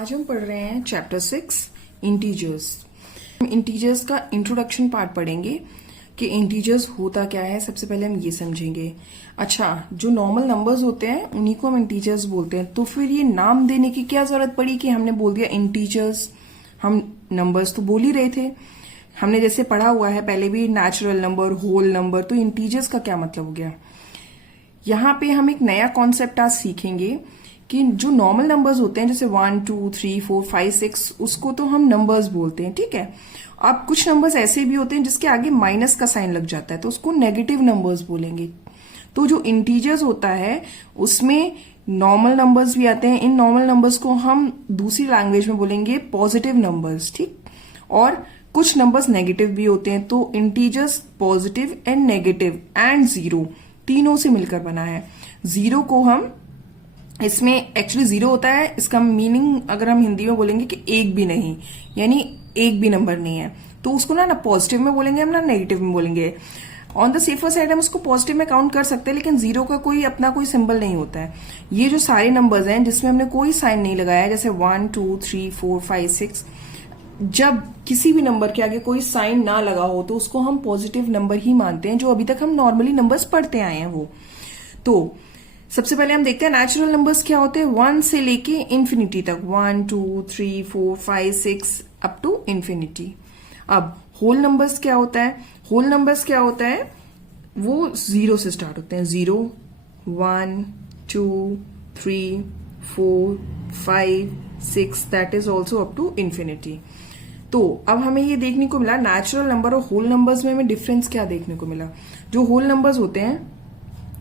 आज हम पढ़ रहे हैं चैप्टर 6 इंटीजर्स। इंटीजर्स का इंट्रोडक्शन पार्ट पढ़ेंगे कि इंटीजर्स होता क्या है। सबसे पहले हम ये समझेंगे। अच्छा, जो नॉर्मल नंबर्स होते हैं उन्हीं को हम इंटीजर्स बोलते हैं। तो फिर ये नाम देने की क्या जरूरत पड़ी कि हमने बोल दिया इंटीजर्स। हम नंबर्स तो बोल ही रहे थे। हमने जैसे पढ़ा हुआ है पहले भी, नेचुरल नंबर, होल नंबर। तो इंटीजर्स का क्या मतलब हो गया। यहाँ पे हम एक नया कॉन्सेप्ट आज सीखेंगे कि जो नॉर्मल नंबर्स होते हैं जैसे 1 2 3 4 5 6, उसको तो हम नंबर्स बोलते हैं, ठीक है। अब कुछ नंबर्स ऐसे भी होते हैं जिसके आगे माइनस का साइन लग जाता है, तो उसको नेगेटिव नंबर्स बोलेंगे। तो जो इंटीजर्स होता है उसमें नॉर्मल नंबर्स भी आते हैं। इन नॉर्मल नंबर्स को हम दूसरी लैंग्वेज में बोलेंगे पॉजिटिव नंबर्स, ठीक। और कुछ नंबर्स नेगेटिव भी होते हैं। तो integers positive and negative and zero तीनों से मिलकर बना है। जीरो को हम, इसमें एक्चुअली जीरो होता है, इसका मीनिंग अगर हम हिंदी में बोलेंगे कि एक भी नहीं, यानी एक भी नंबर नहीं है। तो उसको ना पॉजिटिव में बोलेंगे हम, ना नेगेटिव में बोलेंगे। ऑन द सेफर साइड हम उसको पॉजिटिव में काउंट कर सकते हैं, लेकिन जीरो का कोई अपना कोई सिंबल नहीं होता है। ये जो सारे नंबर्स हैं जिसमें हमने कोई साइन नहीं लगाया, जैसे 1 2 3 4 5 6, जब किसी भी नंबर के आगे कोई साइन ना लगा हो तो उसको हम पॉजिटिव नंबर ही मानते हैं, जो अभी तक हम नॉर्मली नंबर्स पढ़ते आए हैं वो। तो सबसे पहले हम देखते हैं नेचुरल नंबर्स क्या होते हैं। 1 से लेके इंफिनिटी तक, 1 2 3 4 5 6 अप टू इंफिनिटी। अब होल नंबर्स क्या होता है। होल नंबर्स क्या होता है, वो जीरो से स्टार्ट होते हैं। 0 1 2 3 4 5 6, that is also up to infinity. तो अब हमें ये देखने को मिला नेचुरल नंबर और होल नंबर्स में हमें डिफरेंस क्या देखने को मिला। जो होल नंबर्स होते हैं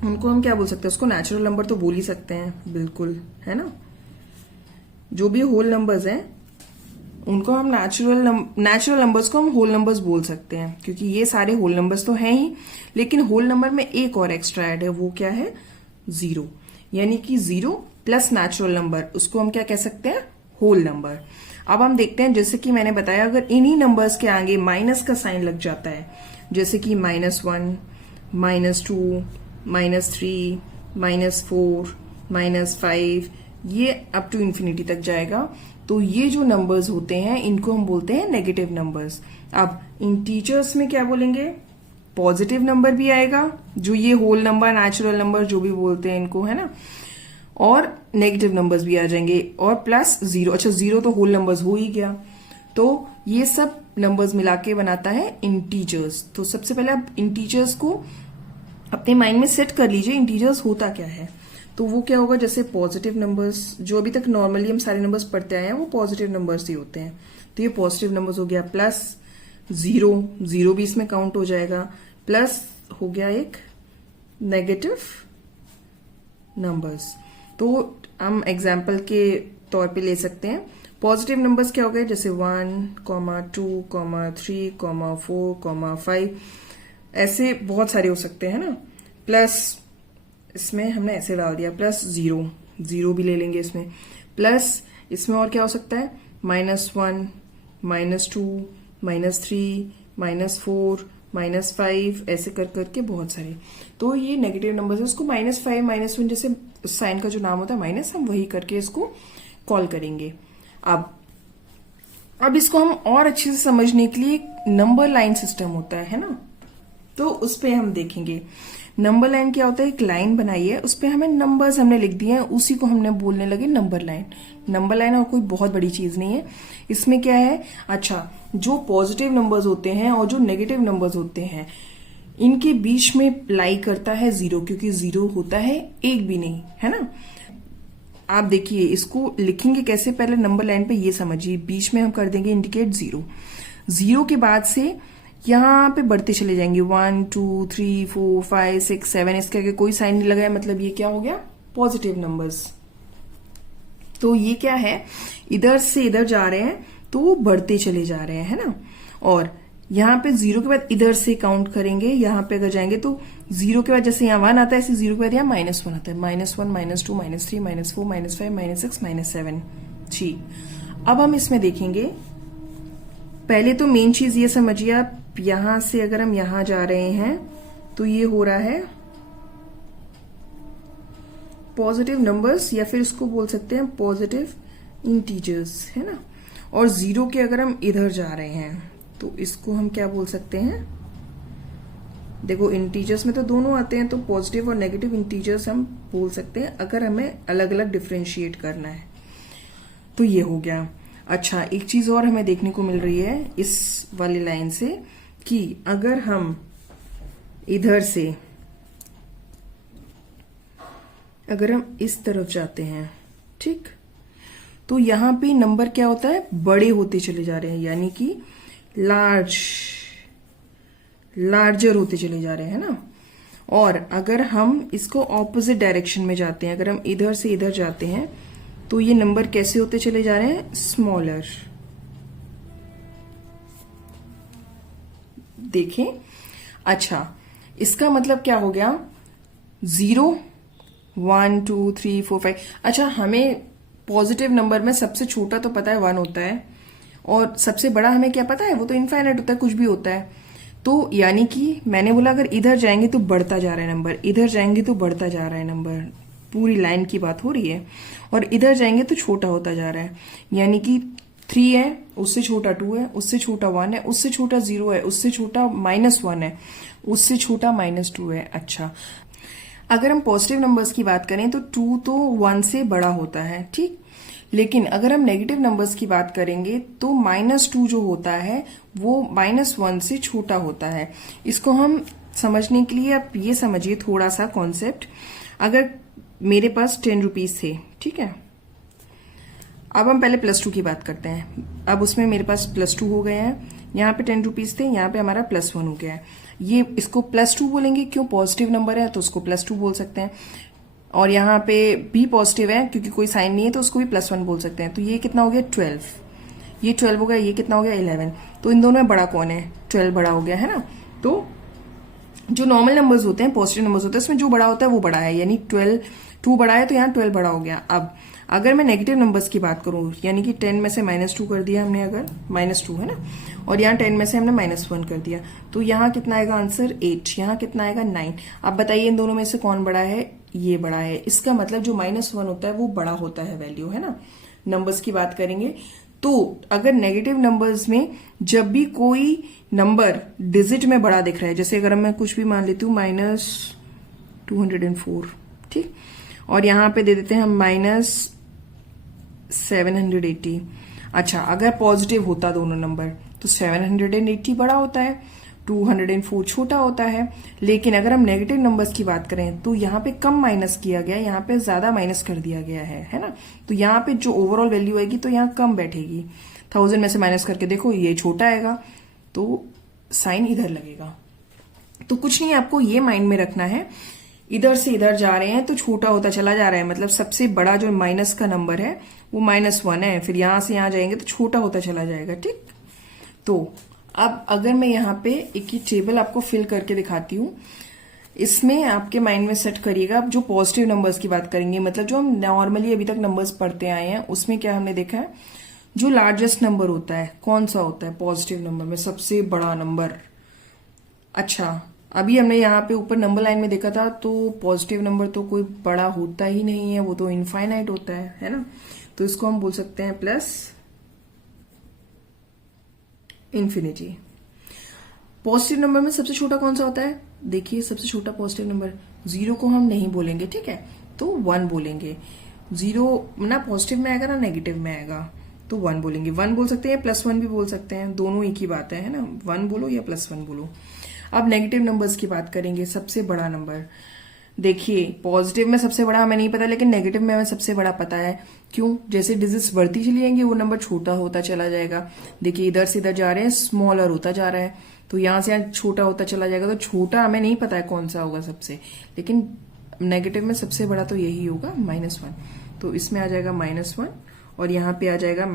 उनको हम क्या बोल सकते हैं, उसको नेचुरल नंबर तो बोल ही सकते हैं, बिल्कुल, है ना। जो भी होल नंबर्स हैं उनको हम नेचुरल नंबर्स को हम होल नंबर्स बोल सकते हैं, क्योंकि ये सारे होल नंबर्स तो हैं ही। लेकिन होल नंबर में एक और एक्स्ट्रा ऐड है, वो क्या है, जीरो। यानी कि जीरो प्लस नेचुरल नंबर, उसको हम क्या कह सकते हैं, होल नंबर। अब हम देखते हैं, जैसे कि मैंने बताया, अगर इन्हीं नंबर्स के आगे माइनस का साइन लग जाता है, जैसे कि -1 -2 -3 -4 -5, ये अप टू इंफिनिटी तक जाएगा। तो ये जो नंबर्स होते हैं इनको हम बोलते हैं नेगेटिव नंबर्स। अब इंटीजर्स में क्या बोलेंगे, पॉजिटिव नंबर भी आएगा, जो ये होल नंबर, नेचुरल नंबर जो भी बोलते हैं इनको, है ना, और नेगेटिव नंबर्स भी आ जाएंगे, और प्लस जीरो। अच्छा, जीरो तो होल नंबर्स हो ही गया। तो ये सब नंबर्स मिला के बनाता है इंटीजर्स। तो सबसे पहले आप इंटीजर्स को अपने माइंड में सेट कर लीजिए, इंटीजर्स होता क्या है। तो वो क्या होगा, जैसे पॉजिटिव नंबर्स, जो अभी तक नॉर्मली हम सारे नंबर्स पढ़ते आए हैं वो पॉजिटिव नंबर्स ही होते हैं। तो ये पॉजिटिव नंबर्स हो गया, प्लस जीरो, जीरो भी इसमें काउंट हो जाएगा, प्लस हो गया एक नेगेटिव नंबर्स। तो हम एग्जाम्पल के तौर पे ले सकते हैं। पॉजिटिव नंबर्स क्या हो गए, जैसे 1 2 3 4 5, ऐसे बहुत सारे हो सकते हैं ना। प्लस इसमें हमने ऐसे डाल दिया, प्लस जीरो, जीरो भी ले लेंगे इसमें। प्लस इसमें और क्या हो सकता है, -1 -2 -3 -4 -5, ऐसे कर करके बहुत सारे। तो ये नेगेटिव नंबर्स है, उसको -5 -1, जैसे साइन का जो नाम होता है माइनस, हम वही करके इसको कॉल करेंगे। अब इसको हम और अच्छे से समझने के लिए नंबर लाइन सिस्टम होता है ना, तो उस पे हम देखेंगे। नंबर लाइन क्या होता है, एक लाइन बनाई है, उस पे हमें नंबर्स हमने लिख दिए हैं, उसी को हमने बोलने लगे नंबर लाइन। नंबर लाइन और कोई बहुत बड़ी चीज नहीं है। इसमें क्या है, अच्छा, जो पॉजिटिव नंबर्स होते हैं और जो नेगेटिव नंबर्स होते हैं, इनके बीच में लाई करता है जीरो, क्योंकि जीरो होता है एक भी नहीं, है ना। आप देखिए इसको लिखेंगे कैसे, पहले नंबर लाइन पे ये समझिए, बीच में हम कर देंगे इंडिकेट जीरो। जीरो के बाद से यहाँ पे बढ़ते चले जाएंगे, 1 2 3 4 5 6 7, इसके आगे कोई साइन नहीं लगाया, मतलब ये क्या हो गया, पॉजिटिव नंबर्स। तो ये क्या है, इधर से इधर जा रहे हैं तो वो बढ़ते चले जा रहे हैं, है ना। और यहाँ पे जीरो के बाद इधर से काउंट करेंगे, यहाँ पे अगर जाएंगे तो जीरो के बाद जैसे यहाँ 1 आता है, ऐसे जीरो के बाद यहाँ -1 आता है, -1 -2 -3 -4 -5 -6 -7। ठीक, अब हम इसमें देखेंगे, पहले तो मेन चीज ये समझिए आप, यहां से अगर हम यहां जा रहे हैं तो ये हो रहा है पॉजिटिव नंबर्स, या फिर इसको बोल सकते हैं पॉजिटिव इंटीजर्स, है ना। और 0 के अगर हम इधर जा रहे हैं तो इसको हम क्या बोल सकते हैं, देखो इंटीजर्स में तो दोनों आते हैं, तो पॉजिटिव और नेगेटिव इंटीजर्स हम बोल सकते हैं अगर हमें अलग अलग डिफरेंशिएट करना है। तो ये हो गया। अच्छा, एक चीज और हमें देखने को मिल रही है इस वाली लाइन से कि अगर हम इधर से अगर हम इस तरफ जाते हैं, ठीक, तो यहां पे नंबर क्या होता है, बड़े होते चले जा रहे हैं, यानी कि लार्जर होते चले जा रहे हैं ना। और अगर हम इसको ऑपोजिट डायरेक्शन में जाते हैं, अगर हम इधर से इधर जाते हैं तो ये नंबर कैसे होते चले जा रहे हैं, स्मॉलर। देखें, अच्छा इसका मतलब क्या हो गया, 0 1 2 3 4 5। अच्छा, हमें पॉजिटिव नंबर में सबसे छोटा तो पता है 1 होता है, और सबसे बड़ा हमें क्या पता है, वो तो इनफाइनाइट होता है, कुछ भी होता है। तो यानी कि मैंने बोला अगर इधर जाएंगे तो बढ़ता जा रहा है नंबर, इधर जाएंगे तो बढ़ता जा रहा है नंबर, पूरी लाइन की बात हो रही है। और इधर जाएंगे तो छोटा होता जा रहा है, यानी कि 3 है, उससे छोटा 2 है, उससे छोटा 1 है, उससे छोटा 0 है, उससे छोटा -1 है, उससे छोटा -2 है। अच्छा, अगर हम पॉजिटिव नंबर्स की बात करें तो 2 तो 1 से बड़ा होता है, ठीक। लेकिन अगर हम नेगेटिव नंबर्स की बात करेंगे तो -2 जो होता है वो -1 से छोटा होता है। इसको हम समझने के लिए आप ये समझिए थोड़ा सा कॉन्सेप्ट। अगर मेरे पास 10 रुपीज थे, ठीक है, अब हम पहले +2 की बात करते हैं। अब उसमें मेरे पास +2 हो गए हैं, यहाँ पे 10 रुपीज थे, यहाँ पे हमारा +1 हो गया है। ये इसको +2 बोलेंगे, क्यों, पॉजिटिव नंबर है तो उसको +2 बोल सकते हैं। और यहाँ पे भी पॉजिटिव है क्योंकि कोई साइन नहीं है तो उसको भी +1 बोल सकते हैं। तो ये कितना हो गया, 12, ये 12 हो गया, ये कितना हो गया, 11। तो इन दोनों में बड़ा कौन है, 12 बड़ा हो गया, है ना। तो जो नॉर्मल नंबर्स होते हैं, पॉजिटिव नंबर्स होते हैं, इसमें जो बड़ा होता है वो बड़ा है, यानी 2 बड़ा है तो यहाँ 12 बड़ा हो गया। अब अगर मैं नेगेटिव नंबर्स की बात करूं, यानी कि 10 में से -2 कर दिया हमने, अगर -2 है ना, और यहाँ 10 में से हमने -1 कर दिया, तो यहाँ कितना आएगा आंसर, 8। यहाँ कितना आएगा, 9। अब बताइए इन दोनों में से कौन बड़ा है, ये बड़ा है। इसका मतलब जो -1 होता है वो बड़ा होता है वैल्यू, है ना। नंबर्स की बात करेंगे तो अगर नेगेटिव नंबर्स में जब भी कोई नंबर डिजिट में बड़ा दिख रहा है, जैसे अगर मैं कुछ भी मान लेती हूँ -204, ठीक, और यहाँ पे दे देते हैं हम -780। अच्छा, अगर पॉजिटिव होता दोनों नंबर तो 780 बड़ा होता है, 204 छोटा होता है। लेकिन अगर हम नेगेटिव नंबर्स की बात करें तो यहाँ पे कम माइनस किया गया, यहाँ पे ज्यादा माइनस कर दिया गया है ना। तो यहाँ पे जो ओवरऑल वैल्यू आएगी तो यहाँ कम बैठेगी। 1000 में से माइनस करके देखो, ये छोटा आएगा तो साइन इधर लगेगा। तो कुछ नहीं, आपको ये माइंड में रखना है, इधर से इधर जा रहे हैं तो छोटा होता चला जा रहा है, मतलब सबसे बड़ा जो माइनस का नंबर है वो -1 है, फिर यहां से यहां जाएंगे तो छोटा होता चला जाएगा, ठीक। तो अब अगर मैं यहाँ पे एक ही टेबल आपको फिल करके दिखाती हूँ, इसमें आपके माइंड में सेट करिएगा। अब जो पॉजिटिव नंबर्स की बात करेंगे, मतलब जो हम नॉर्मली अभी तक नंबर्स पढ़ते आए हैं, उसमें क्या हमने देखा है, जो लार्जेस्ट नंबर होता है कौन सा होता है, पॉजिटिव नंबर में सबसे बड़ा नंबर। अच्छा, अभी हमने यहाँ पे ऊपर नंबर लाइन में देखा था तो पॉजिटिव नंबर तो कोई बड़ा होता ही नहीं है, वो तो इनफाइनाइट होता है ना। तो इसको हम बोल सकते हैं प्लस इंफिनिटी। पॉजिटिव नंबर में सबसे छोटा कौन सा होता है, देखिए सबसे छोटा पॉजिटिव नंबर, 0 को हम नहीं बोलेंगे, ठीक है, तो 1 बोलेंगे। 0 ना पॉजिटिव में आएगा ना नेगेटिव में आएगा, तो 1 बोलेंगे। 1 बोल सकते हैं, +1 भी बोल सकते हैं, दोनों एक ही बात है ना, 1 बोलो या +1 बोलो। अब नेगेटिव नंबर्स की बात करेंगे, सबसे बड़ा नंबर, देखिए पॉजिटिव में सबसे बड़ा हमें नहीं पता, लेकिन नेगेटिव में हमें सबसे बड़ा पता है। क्यों, जैसे डिजिट्स बढ़ती चली जाएंगी वो नंबर छोटा होता चला जाएगा। देखिए इधर से इधर जा रहे हैं, स्मॉलर होता जा रहा है, तो यहां से यहाँ छोटा होता चला जाएगा। तो छोटा हमें नहीं पता है कौन सा होगा सबसे, लेकिन नेगेटिव में सबसे बड़ा तो यही होगा, -1। तो इसमें आ जाएगा -1 और यहाँ पे आ जाएगा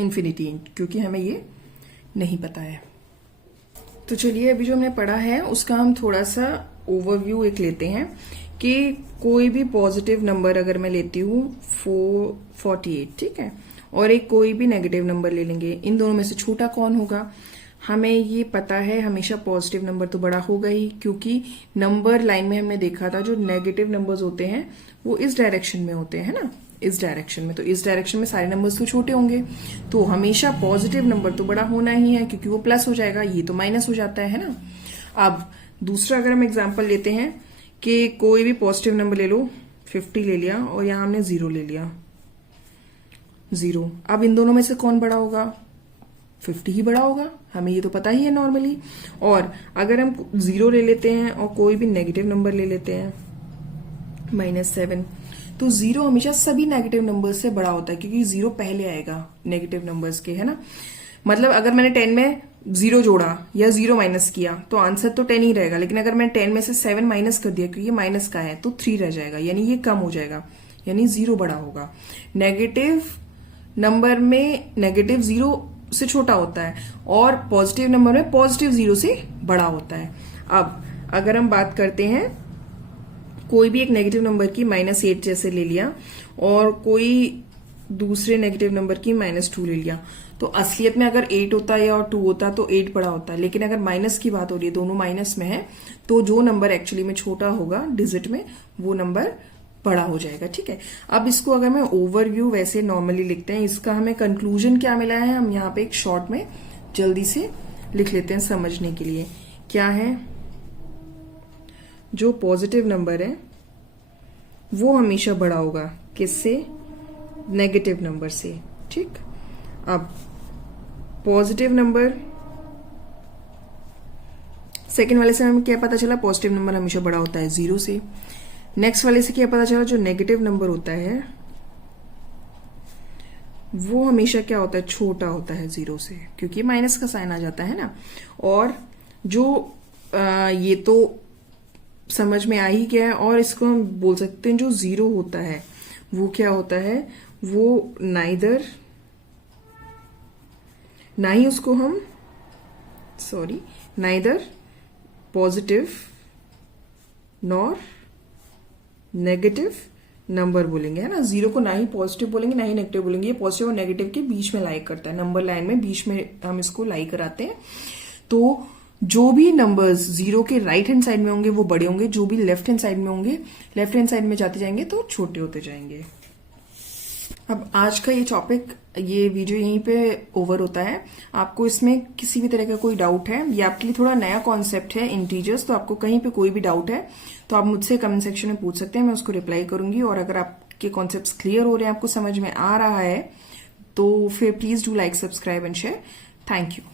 -इंफिनिटी, क्योंकि हमें ये नहीं पता है। तो चलिए अभी जो हमने पढ़ा है उसका हम थोड़ा सा ओवरव्यू एक लेते हैं कि कोई भी पॉजिटिव नंबर अगर मैं लेती हूँ 448, ठीक है, और एक कोई भी नेगेटिव नंबर ले लेंगे, इन दोनों में से छोटा कौन होगा। हमें ये पता है हमेशा पॉजिटिव नंबर तो बड़ा होगा ही, क्योंकि नंबर लाइन में हमने देखा था जो नेगेटिव नंबर्स होते हैं वो इस डायरेक्शन में होते हैं, है ना, इस डायरेक्शन में, तो इस डायरेक्शन में सारे नंबर्स तो छोटे होंगे, तो हमेशा पॉजिटिव नंबर तो बड़ा होना ही है क्योंकि वो प्लस हो जाएगा, ये तो माइनस हो जाता है ना। अब दूसरा अगर हम एग्जांपल लेते हैं कि कोई भी पॉजिटिव नंबर ले लो, 50 ले लिया और यहां हमने 0 ले लिया, 0। अब इन दोनों में से कौन बड़ा होगा? 50 ही बड़ा होगा, हमें ये तो पता ही है नॉर्मली। और अगर हम 0 ले लेते हैं और कोई भी नेगेटिव नंबर ले लेते हैं -7, तो 0 हमेशा सभी नेगेटिव नंबर्स से बड़ा होता है क्योंकि 0 पहले आएगा नेगेटिव नंबर्स के, है ना। मतलब अगर मैंने 10 में 0 जोड़ा या 0 माइनस किया तो आंसर तो 10 ही रहेगा, लेकिन अगर मैंने 10 में से 7 माइनस कर दिया क्योंकि ये माइनस का है तो 3 रह जाएगा, यानी ये कम हो जाएगा, यानी 0 बड़ा होगा। नेगेटिव नंबर में नेगेटिव 0 से छोटा होता है और पॉजिटिव नंबर में पॉजिटिव 0 से बड़ा होता है। अब अगर हम बात करते हैं कोई भी एक नेगेटिव नंबर की -8 जैसे ले लिया और कोई दूसरे नेगेटिव नंबर की -2 ले लिया, तो असलियत में अगर 8 होता या और 2 होता तो 8 बड़ा होता, लेकिन अगर माइनस की बात हो रही है, दोनों माइनस में है, तो जो नंबर एक्चुअली में छोटा होगा डिजिट में वो नंबर बड़ा हो जाएगा। ठीक है, अब इसको अगर मैं ओवरव्यू वैसे नॉर्मली लिखते हैं, इसका हमें कंक्लूजन क्या मिला है, हम यहाँ पे एक शॉर्ट में जल्दी से लिख लेते हैं समझने के लिए। क्या है? जो पॉजिटिव नंबर है वो हमेशा बड़ा होगा, किससे? नेगेटिव नंबर से। ठीक, अब पॉजिटिव नंबर, सेकेंड वाले से हमें क्या पता चला? पॉजिटिव नंबर हमेशा बड़ा होता है 0 से। नेक्स्ट वाले से क्या पता चला? जो नेगेटिव नंबर होता है वो हमेशा क्या होता है? छोटा होता है 0 से, क्योंकि माइनस का साइन आ जाता है ना। और जो ये तो समझ में आ ही गया है, और इसको हम बोल सकते हैं जो 0 होता है वो क्या होता है? वो neither positive nor negative number बोलेंगे, है ना। 0 को ना ही पॉजिटिव बोलेंगे ना ही नेगेटिव बोलेंगे, ये पॉजिटिव और नेगेटिव के बीच में लाई करता है, नंबर लाइन में बीच में हम इसको लाई कराते हैं। तो जो भी नंबर्स 0 के राइट हैंड साइड में होंगे वो बड़े होंगे, जो भी लेफ्ट हैंड साइड में होंगे, लेफ्ट हैंड साइड में जाते जाएंगे तो छोटे होते जाएंगे। अब आज का ये टॉपिक, ये वीडियो यहीं पे ओवर होता है। आपको इसमें किसी भी तरह का कोई डाउट है, ये आपके लिए थोड़ा नया कॉन्सेप्ट है इंटीजर्स, तो आपको कहीं पे कोई भी डाउट है तो आप मुझसे कमेंट सेक्शन में पूछ सकते हैं, मैं उसको रिप्लाई करूंगी। और अगर आपके कॉन्सेप्ट्स क्लियर हो रहे हैं, आपको समझ में आ रहा है, तो फिर please do like, subscribe and share. Thank you.